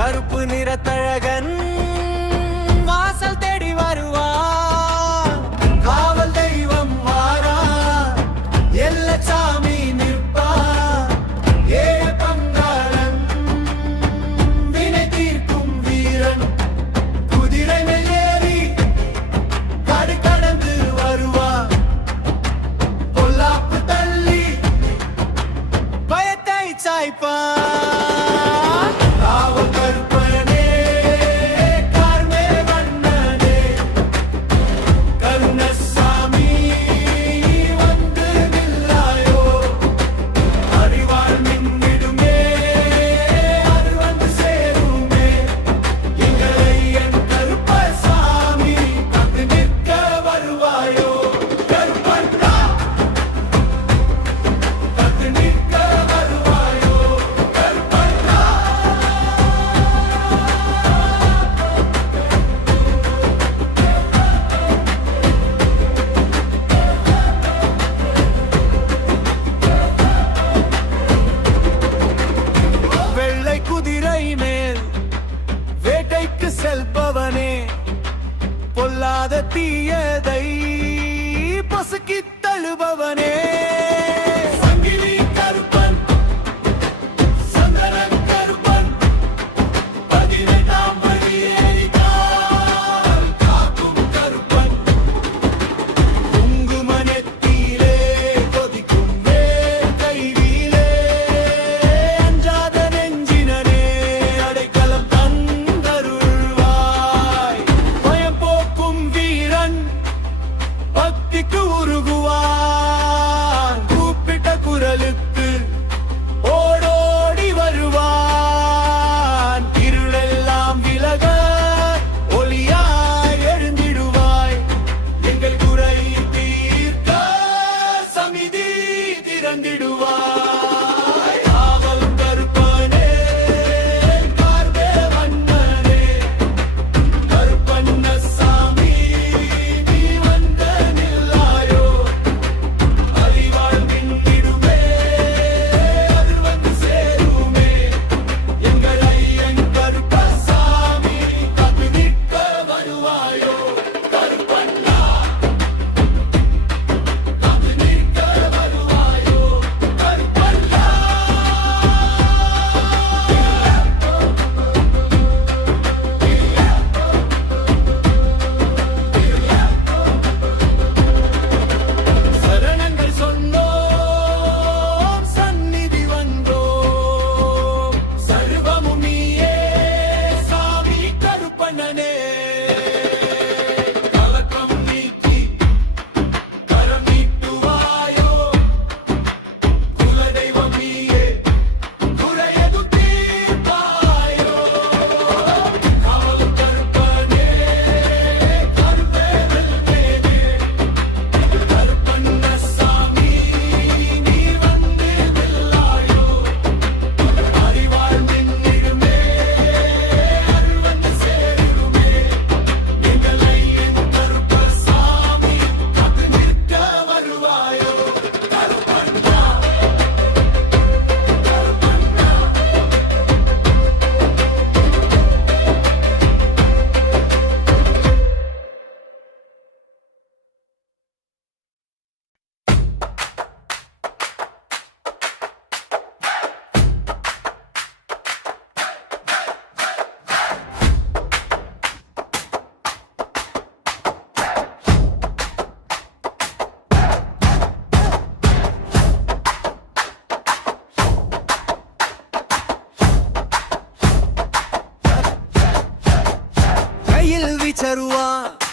கருப்பு நிறத்தழகன் வாசல் தேடி வருவான். காவல் தெய்வம் வாரா, எல்லச்சாமி நிற்பான். ஏழ பங்காளன் வினை தீர்க்கும் வீரன், குதிரை மேல் ஏறி காடு கடந்து வருவான். பொல்லாப்பு தள்ளி பயத்தை சாய்ப்பான். செல்பவனே பொல்லாத தீயதை பொசுக்கித் தழுபவனே. சங்கிலி கருப்பன், சந்தன கருப்பன், 18ஆம் படியேறி கால் காக்கும் கருப்பன். குங்கும நெத்தியிலே கொதிக்கும் கைவிலே அஞ்சாத நெஞ்சினனே அடைக்கலம் பக்திக்கு உருகுவான். கூப்பிட்ட குரலுக்கு ஓடோடி வருவான். இருளெல்லாம் விலக ஒளியாய் எழுந்திடுவாய். எங்கள் குறை தீர்க்க சமிதி திறந்திடுவாய். காவல் கருப்பனே, கார்வே வண்ணனே, கருப்பண்ண சாமி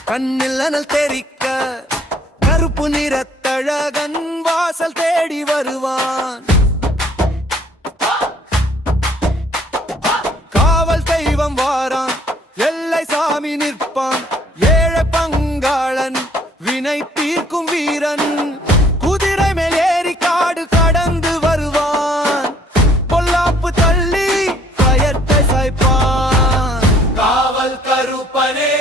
கண்ணில் அனல் தெரிக்க கருப்பு நிறத்தழகன் வாசல் தேடி வருவான். காவல் தெய்வம் வாரான், எல்லை சாமி நிற்பான். ஏழை பங்காளன் வினை தீர்க்கும் வீரன், குதிரை மேல் ஏறி காடு கடந்து வருவான். பொல்லாப்பு தள்ளி பயத்தை சாய்ப்பான். காவல் கருப்பனே,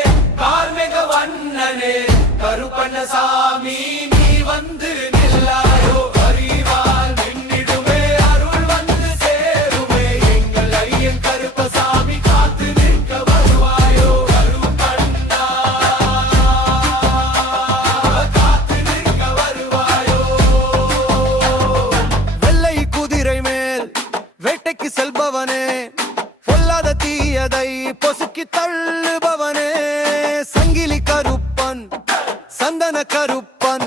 கருப்பண்ண சாமி நீ வந்து நில்லாயோ. அறிவால் நின்னிடுமே, அருள் வந்து சேருமே. எங்கள் ஐயன் கருப்பசாமி. சந்தன கருப்பன்